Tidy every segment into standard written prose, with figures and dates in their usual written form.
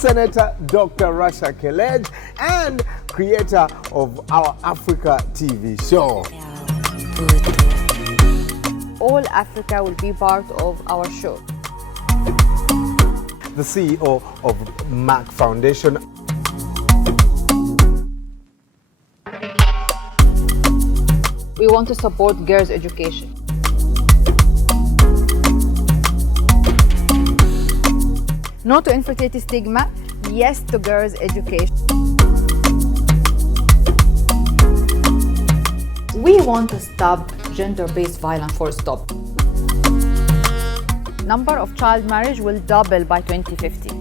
Senator Dr. Rasha Kelej and creator of our Africa TV show. All Africa will be part of our show. The CEO of Merck Foundation. We want to support girls' education. No to infertility stigma, yes to girls' education. We want to stop gender-based violence, full stop. Number of child marriage will double by 2050.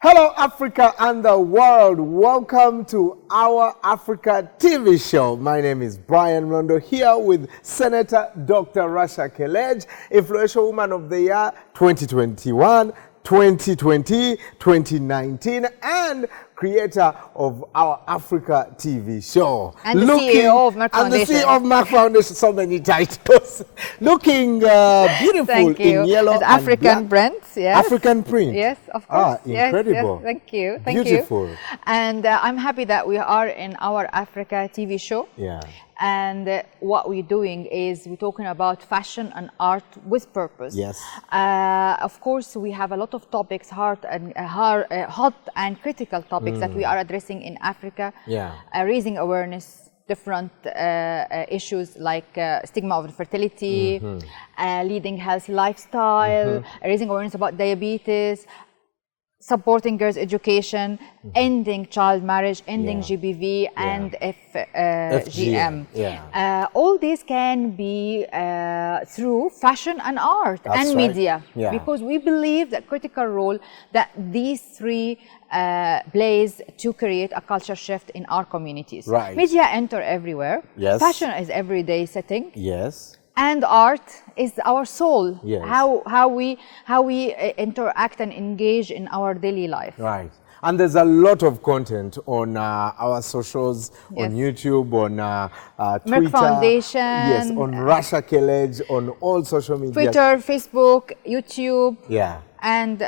Hello Africa and the world, welcome to our Africa TV show. My name is Brian Rondo here with Senator Dr. Rasha Kelej, Influential Woman of the Year 2021, 2020, 2019 and creator of our Africa TV show. And the CEO of Merck Foundation. And the CEO of Merck Foundation, so many titles. Looking beautiful in yellow and African black. prints, yes. African print. Yes, of course. Incredible. Yes, thank you. Beautiful. And I'm happy that we are in our Africa TV show. Yeah. And what we're doing is we're talking about fashion and art with purpose. Yes. Of course, we have a lot of topics, hot and critical topics that we are addressing in Africa. Yeah. Raising awareness, different issues like stigma of infertility, leading healthy lifestyle, raising awareness about diabetes, supporting girls' education, ending child marriage, ending GBV and FGM. All these can be through fashion and art and media, because we believe that critical role that these three plays to create a culture shift in our communities. Right. Media enter everywhere. Yes. Fashion is everyday setting. Yes. And art is our soul. Yes. How we interact and engage in our daily life. Right. And there's a lot of content on our socials, on YouTube, on Twitter. Merck Foundation. Yes, on Rasha Kelej, on all social media. Twitter, Facebook, YouTube. Yeah. And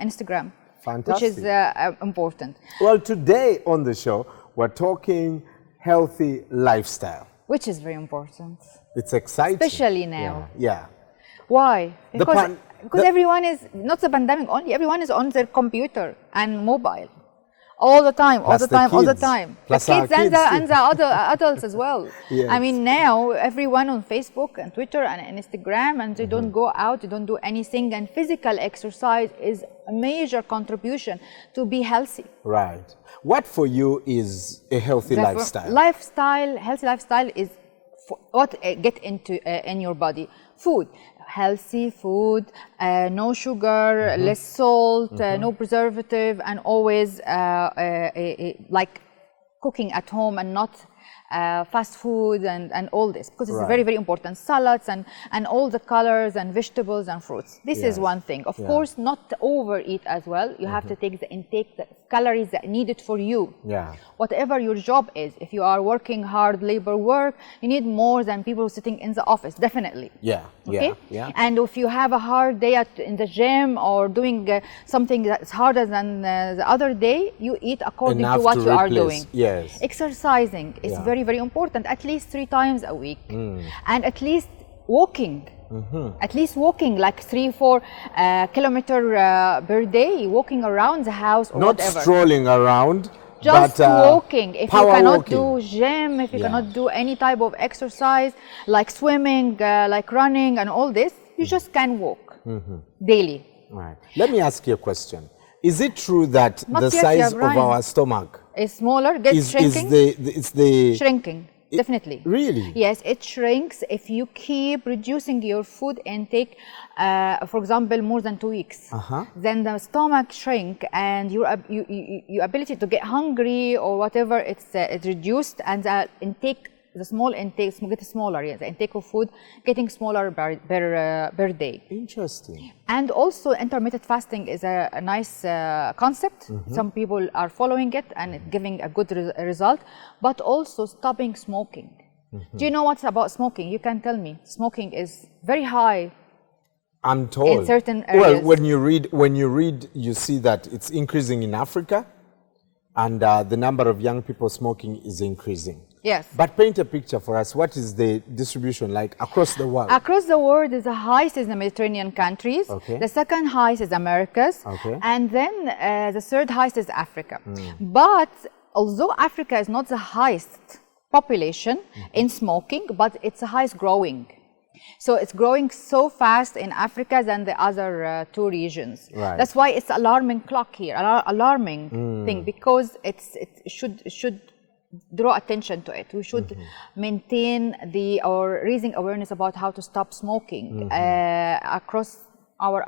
Instagram. Fantastic. Which is important. Well, today on the show, we're talking healthy lifestyle. Which is very important. It's exciting. Especially now. Yeah. Why? Because everyone is, not the pandemic only, everyone is on their computer and mobile. All the time, all the time, all the time. Plus the kids and the adults as well. Yes. I mean, now everyone on Facebook and Twitter and Instagram, and they don't go out, they don't do anything, and physical exercise is a major contribution to be healthy. Right. What for you is a healthy lifestyle? Healthy lifestyle is what get into in your body. Food, healthy food, no sugar, less salt, no preservative, and always like cooking at home and not fast food and all this, because it's very, very important. Salads and all the colors and vegetables and fruits. This is one thing. Of course, not to overeat as well. You have to take the intake, the calories that are needed for you. Yeah. Whatever your job is, if you are working hard labor work, you need more than people sitting in the office, definitely. Yeah. Okay? Yeah. And if you have a hard day in the gym or doing something that's harder than the other day, you eat according to what you are doing. Yes. Exercising is very, very important, at least 3 times a week. And at least walking. At least walking like 3-4 kilometers per day, walking around the house or not whatever. Not strolling around. Just walking. If you cannot do gym, if you cannot do any type of exercise like swimming, like running and all this, you just can walk daily. Right. Let me ask you a question. Is it true that the size of our stomach is smaller, shrinking? It's the shrinking. Definitely. Really? Yes, it shrinks if you keep reducing your food intake, for example, more than 2 weeks. Then the stomach shrink and your ability to get hungry or whatever, it's reduced, and the intake, the small intake gets smaller. Yes, the intake of food getting smaller per day. Interesting. And also intermittent fasting is a nice concept. Some people are following it and it's giving a good result, but also stopping smoking. Do you know what's about smoking? You can tell me. Smoking is very high. I'm told. In certain areas. Well, when you read, you see that it's increasing in Africa, and the number of young people smoking is increasing. Yes. But paint a picture for us. What is the distribution like across the world? Across the world, the highest is the Mediterranean countries. Okay. The second highest is Americas. Okay. And then the third highest is Africa. But although Africa is not the highest population in smoking, but it's the highest growing. So it's growing so fast in Africa than the other two regions. Right. That's why it's alarming clock here, alarming thing, because it should draw attention to it. We should maintain or raising awareness about how to stop smoking across our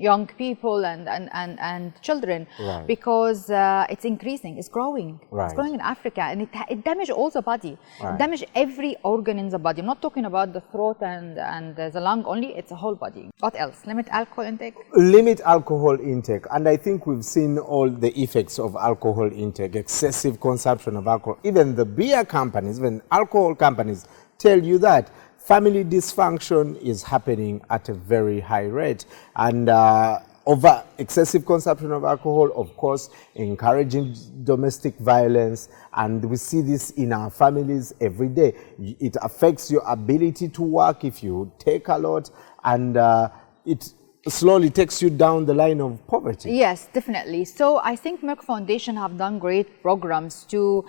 young people and children, right. because it's increasing, it's growing. Right. It's growing in Africa, and it damages all the body. Right. It damages every organ in the body. I'm not talking about the throat and the lung only, it's the whole body. What else? Limit alcohol intake? Limit alcohol intake, and I think we've seen all the effects of alcohol intake, excessive consumption of alcohol. Even the beer companies, even alcohol companies tell you that family dysfunction is happening at a very high rate, and over excessive consumption of alcohol, of course, encouraging domestic violence, and we see this in our families every day. It affects your ability to work if you take a lot, and it slowly takes you down the line of poverty. Yes, definitely. So I think Merck Foundation have done great programs to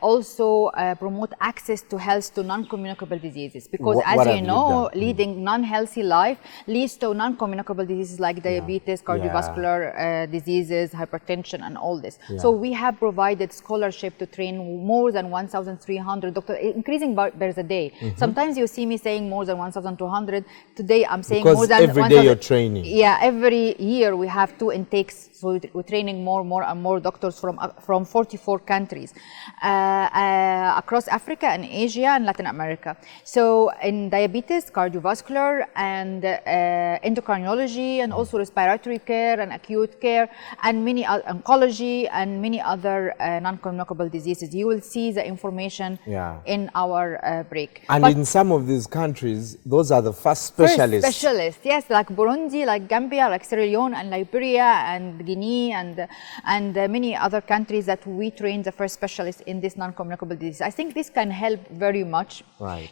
also promote access to health to non-communicable diseases, because as you know, leading non-healthy life leads to non-communicable diseases like diabetes, cardiovascular diseases, hypertension, and all this. So we have provided scholarship to train more than 1,300 doctors, increasing by the day. Sometimes you see me saying more than 1,200. Today I'm saying because more than every day you're training. Yeah, every year we have 2 intakes, so we're training more and more doctors from 44 countries across Africa and Asia and Latin America. So in diabetes, cardiovascular, and endocrinology, and also respiratory care and acute care, and many oncology and many other non-communicable diseases. You will see the information in our break. And in some of these countries, those are the first specialists. Yes, like Burundi, like Gambia, like Sierra Leone and Liberia and Guinea and many other countries that we train the first specialists in this non-communicable disease. I think this can help very much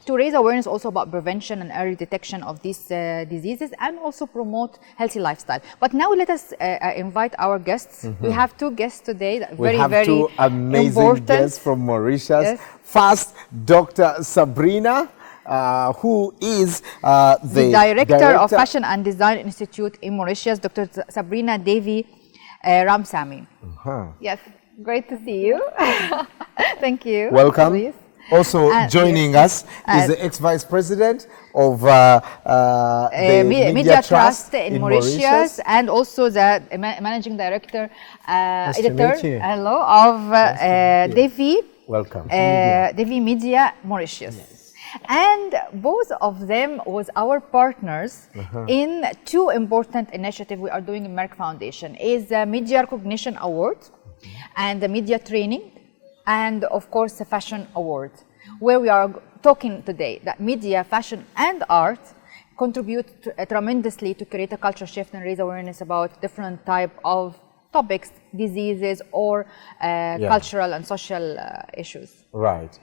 to raise awareness also about prevention and early detection of these diseases, and also promote healthy lifestyle. But now let us invite our guests. We have 2 guests today that we have 2 amazing guests from Mauritius. Yes. First, Dr. Sabrina, who is the Director of Fashion and Design Institute in Mauritius, Dr. Sabrina Devi Ramsamy. Yes, great to see you. Thank you. Welcome. Please. Also joining us is the ex-Vice President of the Media Trust in Mauritius, and also the Managing Director, Editor, of Devi. Welcome. Devi Media Mauritius. Yes. And both of them was our partners in 2 important initiatives we are doing in Merck Foundation, is the Media Recognition Award and the Media Training, and of course the Fashion Award, where we are talking today that media, fashion, and art contribute tremendously to create a culture shift and raise awareness about different type of topics, diseases, or cultural and social issues. Right.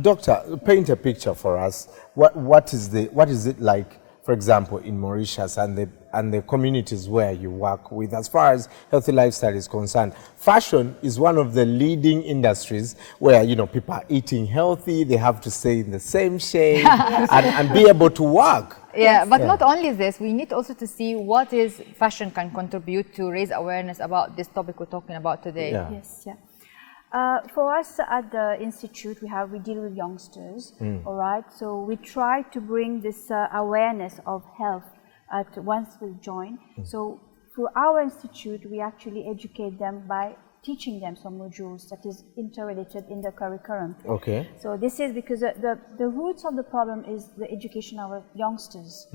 Doctor, paint a picture for us. What is it like, for example, in Mauritius and the communities where you work with, as far as healthy lifestyle is concerned? Fashion is one of the leading industries where, you know, people are eating healthy, they have to stay in the same shade and be able to work. Yeah, but not only this, we need also to see what is fashion can contribute to raise awareness about this topic we're talking about today. Yes, for us at the Institute, we deal with youngsters, all right? So we try to bring this awareness of health once we join. So for our Institute, we actually educate them by teaching them some modules that is interrelated in the curriculum. Okay. So this is because the roots of the problem is the education of our youngsters.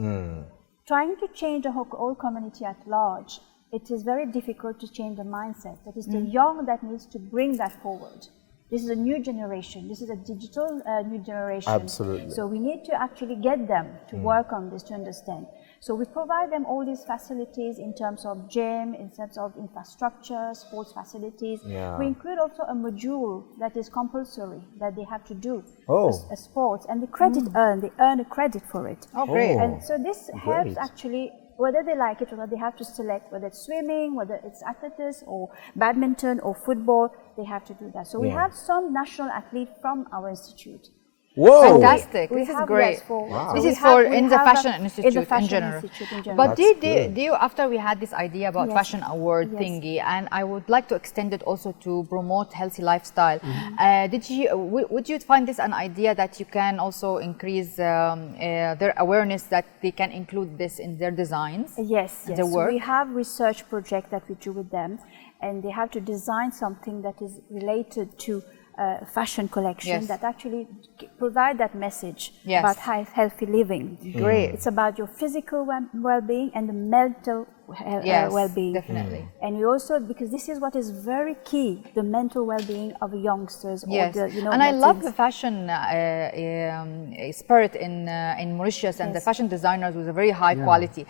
Trying to change the whole community at large, it is very difficult to change the mindset. That is the young that needs to bring that forward. This is a new generation. This is a digital new generation. Absolutely. So we need to actually get them to work on this to understand. So we provide them all these facilities in terms of gym, in terms of infrastructure, sports facilities. Yeah. We include also a module that is compulsory that they have to do a sports, and the credit they earn a credit for it. Oh, great. And so this helps actually, whether they like it or not, they have to select whether it's swimming, whether it's athletics or badminton or football, they have to do that. So we have some national athletes from our institute. Whoa! Fantastic! This is great. This is for in the fashion institute in general. But do you, after we had this idea about fashion award thingy, and I would like to extend it also to promote healthy lifestyle. Would you find this an idea that you can also increase their awareness that they can include this in their designs? Yes, yes. Their work? So we have research project that we do with them, and they have to design something that is related to fashion collection that actually provide that message about healthy living. Great. It's about your physical well-being and the mental well-being. Definitely. And you also, because this is what is very key, the mental well-being of youngsters. Yes. Or the, and I love the fashion spirit in Mauritius, and the fashion designers with a very high quality.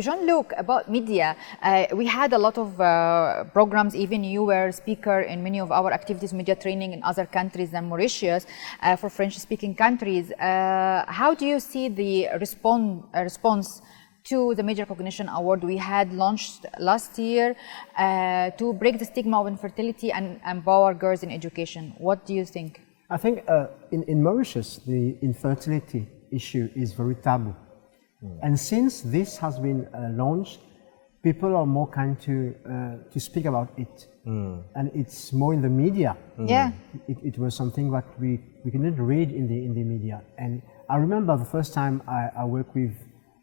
Jean-Luc, about media, we had a lot of programs. Even you were speaker in many of our activities, media training in other countries than Mauritius, for French-speaking countries. How do you see the response to the Major Recognition Award we had launched last year to break the stigma of infertility and empower girls in education? What do you think? I think in Mauritius, the infertility issue is very taboo. And since this has been launched, people are more kind to speak about it. And it's more in the media. Yeah. It was something that we couldn't read in the media. And I remember the first time I worked with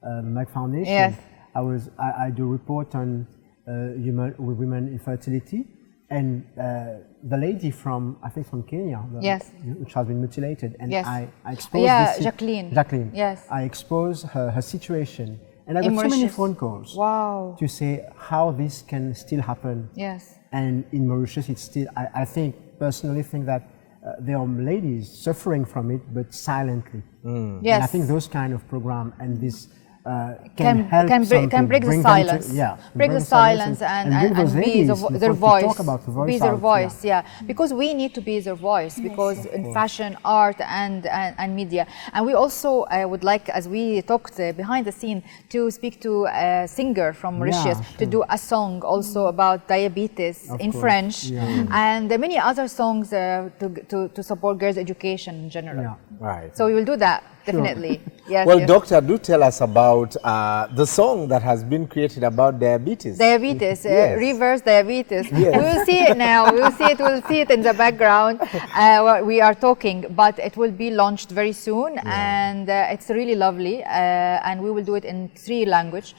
Merck Foundation. Yes. I do report on women infertility, and the lady from, I think from Kenya, which has been mutilated, and I exposed this. Jacqueline. Yes. I exposed her situation, and I got so many phone calls to say how this can still happen. Yes. And in Mauritius, it's still, I think, personally think that there are ladies suffering from it, but silently. Yes. And I think those kind of program and this can break the silence. Break the silence and be their voice. Talk about the voice. Be their voice, because we need to be their voice, because in fashion, art, and media. And we also would like, as we talked behind the scene, to speak to a singer from Mauritius to do a song also about diabetes in French, and many other songs to support girls' education in general. Right. So we will do that. Definitely. Yes. Well, doctor, do tell us about the song that has been created about diabetes. Diabetes, reverse diabetes. We will see it now. We will see it. We'll see it in the background. We are talking, but it will be launched very soon, and it's really lovely. And we will do it in 3 languages.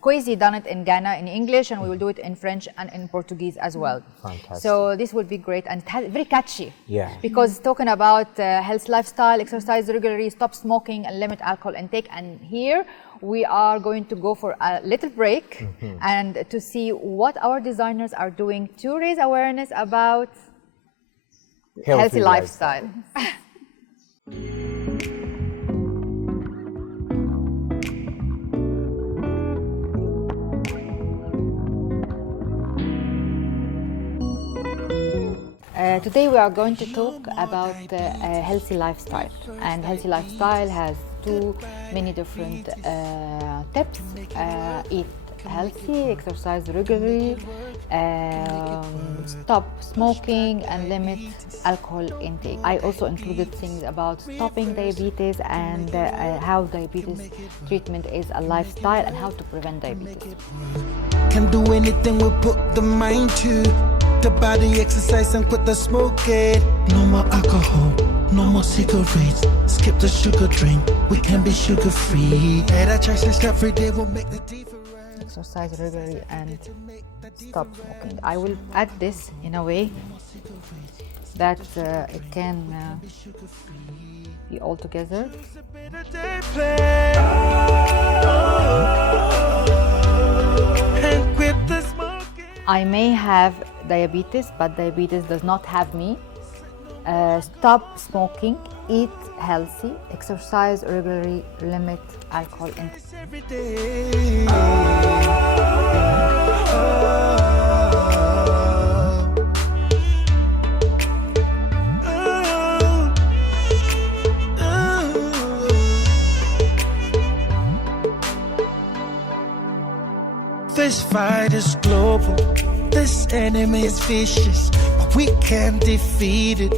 Kwesi done it in Ghana in English, and we will do it in French and in Portuguese as well. Fantastic. So this will be great and very catchy. Yeah. Because talking about health, lifestyle, exercise regularly, stop smoking, and limit alcohol intake. And here we are going to go for a little break and to see what our designers are doing to raise awareness about healthy lifestyle. Today we are going to talk about healthy lifestyle, and healthy lifestyle has many different tips. Eat healthy, exercise regularly, stop smoking, and limit alcohol intake. I also included things about stopping diabetes and how diabetes treatment is a lifestyle and how to prevent diabetes. Can do anything we put the mind to. The body exercise and quit the smoking. No more alcohol, no more cigarettes. Skip the sugar drink, we can be sugar free. That choice every day will make the difference. Exercise regularly and stop smoking. I will add this in a way that it can be all together. I may have diabetes, but diabetes does not have me. Stop smoking, eat healthy, exercise regularly, limit alcohol intake. Every day. This fight is global, this enemy is vicious, but we can defeat it.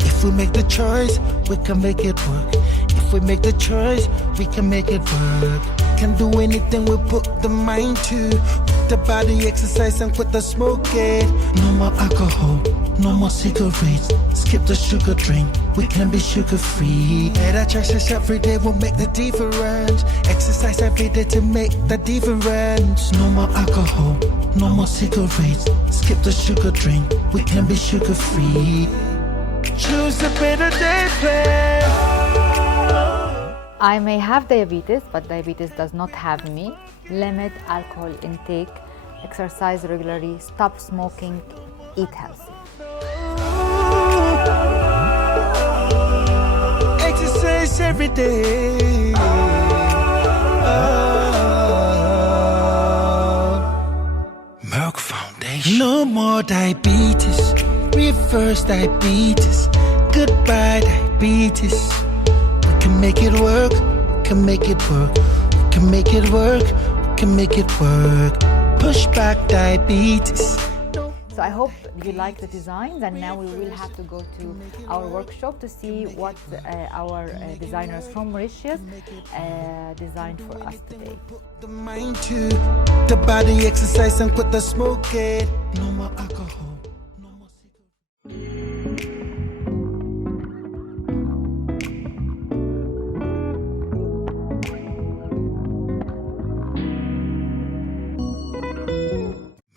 If we make the choice, we can make it work. If we make the choice, we can make it work. Can do anything we put the mind to. The body exercise and quit the smoking. No more alcohol, no more cigarettes. Skip the sugar drink, we can be sugar free. Better choices every day will make the difference. Exercise every day to make the difference. No more alcohol, no more cigarettes. Skip the sugar drink, we can be sugar free. Choose a better day plan. I may have diabetes, but diabetes does not have me. Limit alcohol intake, exercise regularly, stop smoking, eat healthy. Exercise every day. Merck Foundation. No more diabetes. Reverse diabetes. Goodbye diabetes. We can make it work. Can make it work. We can make it work. We can make it work. Push back diabetes. So I hope you like the designs, and now we will have to go to our workshop to see what our designers from Mauritius designed for us today. The mind to the body exercise and quit the smoking. No more alcohol. No more cigarettes.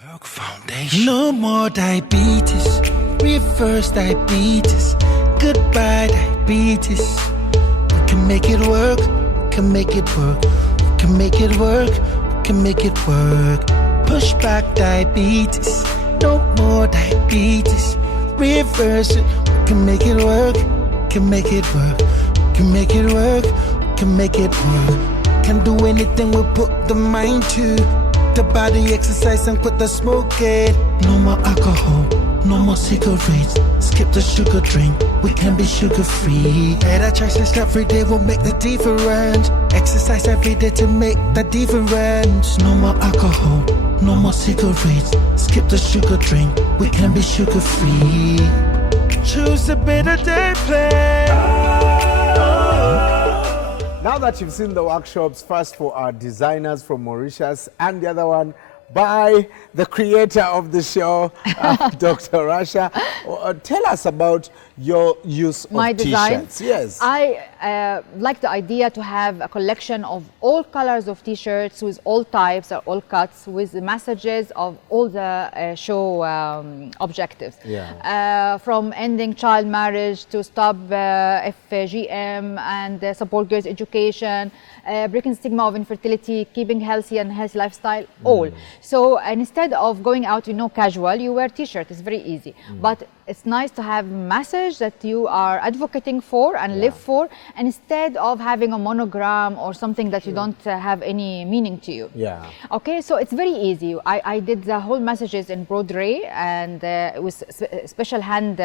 Merck Foundation. No more diabetes. Reverse diabetes. Goodbye diabetes. We can make it work. Can make it work. We can make it work. We can make it work. Push back diabetes. No more diabetes. Reverse it. We can make it work. Can make it work. Can make it work. Can make it work. Can do anything we put the mind to. The body exercise and quit the smoking. No more alcohol. No more cigarettes. Skip the sugar drink. We can be sugar free. Better choices every day will make the difference. Exercise every day to make the difference. No more alcohol. No more cigarettes. Skip the sugar drink. We can be sugar free. Choose a better day plan. Now that you've seen the workshops, first for our designers from Mauritius and the other one by the creator of the show, Dr. Rasha, tell us about your use of My design? t-shirts. Yes. I like the idea to have a collection of all colors of t-shirts with all types or all cuts with the messages of all the show objectives. Yeah. From ending child marriage to stop FGM and support girls' education, breaking stigma of infertility, keeping healthy and healthy lifestyle, all. So instead of going out, casual, you wear t-shirt. It's very easy. But it's nice to have a message that you are advocating for and live for, and instead of having a monogram or something that you don't have any meaning to you. Yeah. Okay, so it's very easy. I did the whole messages in broderie, and it was special hand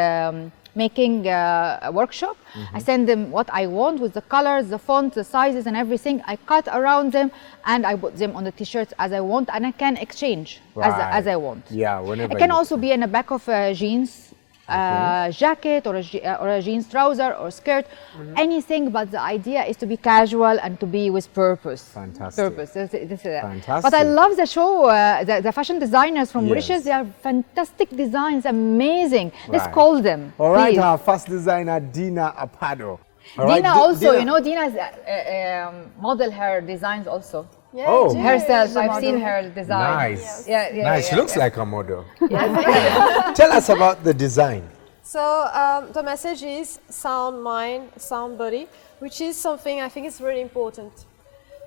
making a workshop. I send them what I want with the colors, the font, the sizes and everything. I cut around them and I put them on the t-shirts as I want, and I can exchange as I want. Yeah, whenever it can you also be in the back of a jeans jacket or a jeans trouser or skirt, anything, but the idea is to be casual and to be with purpose. Fantastic. Purpose. Fantastic. But I love the show, the fashion designers from Mauritius. Yes. They are fantastic designs, amazing. Let's Right. call them. All right, please. our first designer, Dina Apado. All Dina right, also, Dina. Dina's model her designs also. Yeah, Oh. it is. Herself, I've seen her design. Nice. Yeah, Nice. She looks like a model. Tell us about the design. So the message is sound mind, sound body, which is something I think is really important,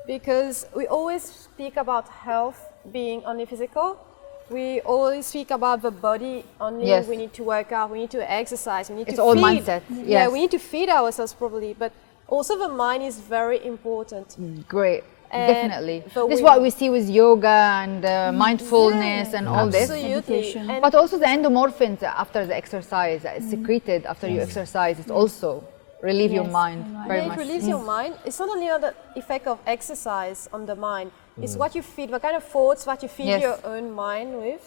because we always speak about health being only physical, we always speak about the body only. Yes. We need to work out, we need to exercise, we need It's to all feed. mindset. Yeah, Yes. we need to feed ourselves properly, but also the mind is very important. Great. And Definitely. the This is women- what we see with yoga and mindfulness and all this. Absolutely. And But also the endomorphins after the exercise, secreted after you exercise, it also relieve your Yes, mind very yeah, it much. relieves your mind. It's not only the effect of exercise on the mind, it's what you feed, what kind of thoughts that you feed Yes. your own mind with.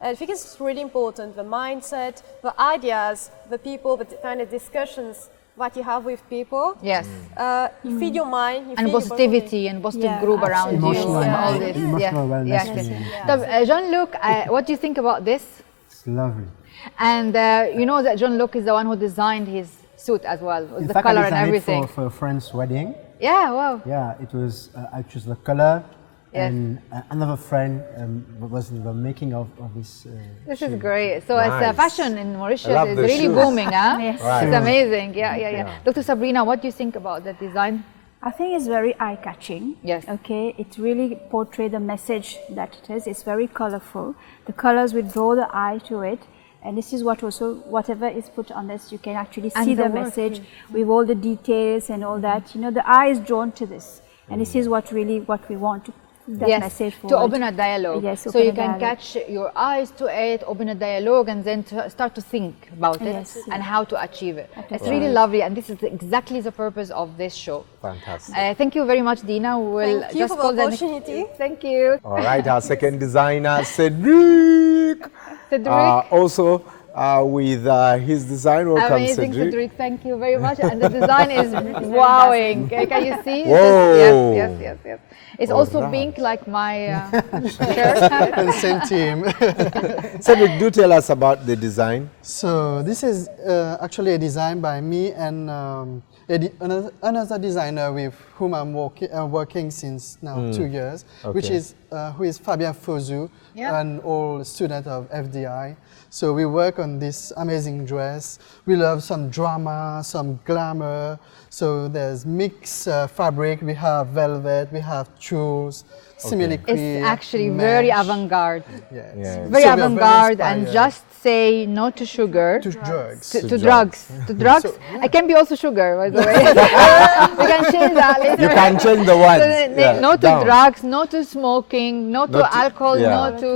And I think it's really important, the mindset, the ideas, the people, the kind of discussions that you have with people. Yes. You feed your mind, you And feed your body. positivity and positive Yeah, group around you Emotional, and all this. emotional wellness. Yes. really. So, Jean-Luc, what do you think about this? It's lovely. And you know that Jean-Luc is the one who designed his suit as well, with In the fact, color I and designed everything. it for a friend's wedding. Yeah, wow. Yeah, it was, I chose the color, Yes. and another friend was in the making of this. This shoe. is great. So it's Nice. fashion in Mauritius love is the really shoes. booming, huh? Yes. Right. It's amazing. Yeah. Dr. Sabrina, what do you think about the design? I think it's very eye-catching. Yes. Okay, it really portrays the message that it is. It's very colorful. The colors will draw the eye to it. And this is what also, whatever is put on this, you can actually And see the the work, message with all the details and all that. You know, the eye is drawn to this. And this is what we want to that message to forward. open a dialogue. Yes, so open you a can dialogue. catch your eyes to it, open a dialogue, and then start to think about it Yes, and how to achieve it. It's Right. really lovely, and this is exactly the purpose of this show. Fantastic. Thank you very much, Dina. We'll Thank you just for the call opportunity. Thank you, All right, our second designer, Cedric. Cedric. Also with his design. Welcome, Amazing, Cedric. Cedric. Thank you very much. And the design is wowing. Can you see? Whoa. Yes. It's also right. pink like my shirt. Same team. Cedric, do tell us about the design. So this is actually a design by me and another designer with whom I'm working since now 2 years, which Okay. is who is Fabien Fozu, Yeah. an old student of FDI. So we work on this amazing dress. We love some drama, some glamour. So there's mixed fabric. We have velvet. We have tulle, simili-quills. It's actually very mesh. avant-garde. Yeah. Yeah. Very So we are avant-garde, and inspired. just say no to sugar. To drugs. To drugs. To drugs. It can be also sugar, by the way. We can change that later. You can change the words. Yeah, No to down. drugs, no to smoking, no to Not to- alcohol, yeah. no to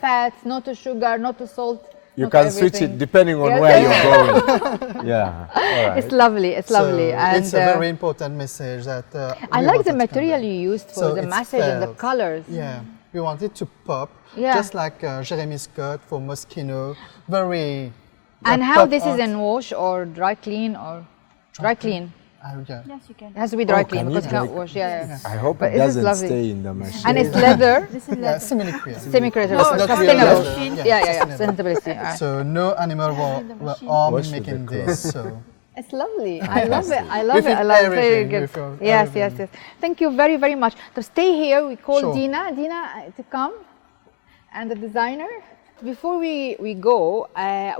fats, no to sugar, no to salt. You no to can switch everything. it depending on Yes. where you're going. Yeah. All right. It's lovely. It's lovely. So And it's a very important message that I we like wanted the to material convey. you used for So the it's message and the felt. colors. Yeah, we wanted to pop, Yeah. just like Jeremy Scott for Moschino. Very. And how pop this is art. in wash or dry clean or dry clean? Yeah. Yes, you can. It has to be dry Oh, clean can because you you can't make- wash. Yeah. I hope But it this is doesn't lovely. stay in the machine. And it's leather, This is Yeah, leather. simili-quills. semi-creative, It's not real sustainable. leather. Yeah. Sustainability. All right. So no animal were harmed Wash with making the this. So It's lovely. I love it. I love We it. I feel love it. Very everything. good. We feel Yes. everything. Thank you very, very much. So stay here. We call Sure. Dina to come, and the designer. Before we go,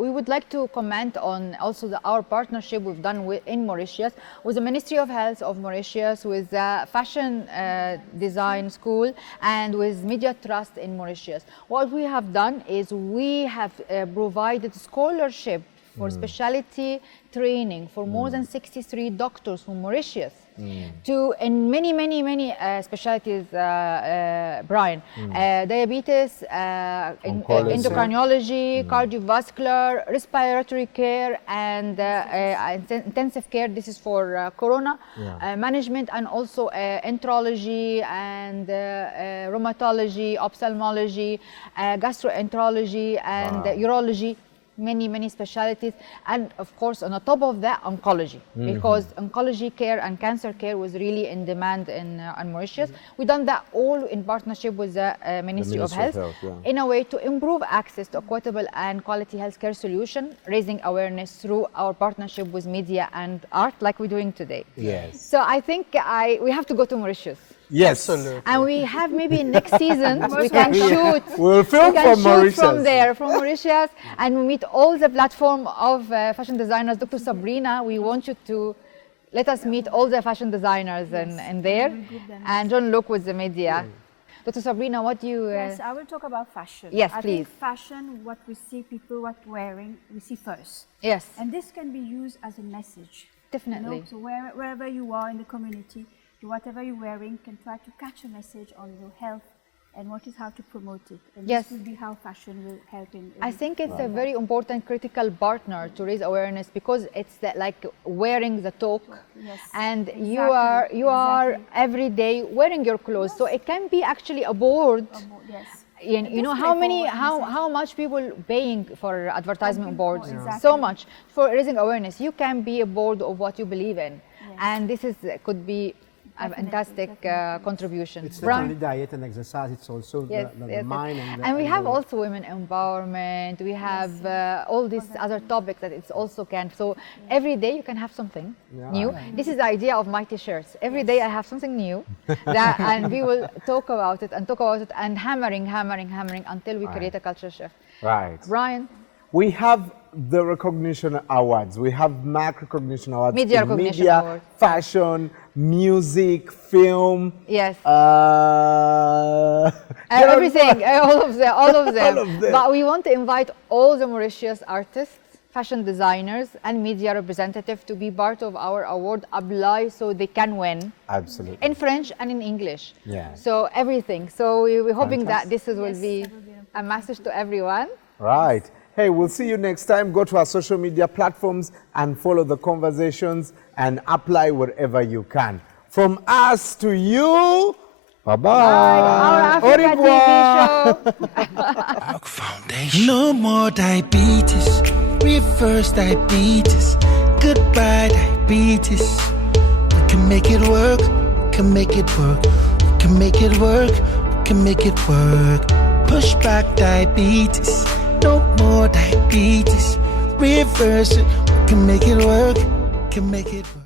we would like to comment on also our partnership we've done in Mauritius with the Ministry of Health of Mauritius, with the Fashion Design School, and with Media Trust in Mauritius. What we have done is we have provided scholarship for specialty training for more than 63 doctors from Mauritius. To in many specialties, Brian, diabetes, Oncology. endocrinology, cardiovascular, respiratory care, and intensive care. This is for corona management, and also enterology and rheumatology, ophthalmology, gastroenterology, and urology. Many specialties, and of course on the top of that, oncology, because oncology care and cancer care was really in demand in Mauritius. We've done that all in partnership with the Ministry of Health, in a way to improve access to equitable and quality healthcare solution, raising awareness through our partnership with media and art, like we're doing today. Yes. So I think we have to go to Mauritius. Yes. absolutely. And we have maybe next season we can shoot. We'll film We can from shoot Mauritius. from there, from Mauritius, and we meet all the platform of fashion designers. Dr. Sabrina, we want you to let us meet all the fashion designers and there, and Jean-Luc with the media. Dr. Sabrina, what do you... Yes, I will talk about fashion. Yes, I please. think fashion, what we see people wearing, we see first. Yes, And this can be used as a message. definitely. You know? So wherever you are in the community, whatever you're wearing can try to catch a message on your health and what is how to promote it. And Yes. this will be how fashion will help in. I think it's a very important critical partner to raise awareness because it's that like wearing the talk, Yes, and you exactly, are exactly. every day wearing your clothes. So it can be actually a board. Yes. And you know display how for many awareness. how much people paying for advertisement boards? Exactly. So much for raising awareness. You can be a board of what you believe in, and this is could be a Definitely, fantastic definitely. contribution. It's not Brian? only diet and exercise, it's also Yes, the yes, mind yes. and And we have the- also women empowerment. We have all these other topics that it's also can. So every day you can have something new. This is the idea of my t-shirts. Every day I have something new, that, and we will talk about it and hammering until we create a culture shift. Right. Brian, We have the recognition awards. We have Merck recognition awards. Media in recognition media, award. fashion, music, film. yes. Everything. Everything, all of them. All of them. But we want to invite all the Mauritius artists, fashion designers, and media representatives to be part of our award, apply so they can win Absolutely. in French and in English. Yeah. So everything. So we're hoping that this will be a message to everyone. Right. Hey, we'll see you next time. Go to our social media platforms and follow the conversations and apply wherever you can. From us to you, bye-bye. Our Au Africa revoir. TV show. Foundation. No more diabetes, reverse diabetes, goodbye diabetes. We can make it work, can make it work, we can make it work, we can make it work. Push back diabetes, no more diabetes, reverse it, we can make it work, can make it work.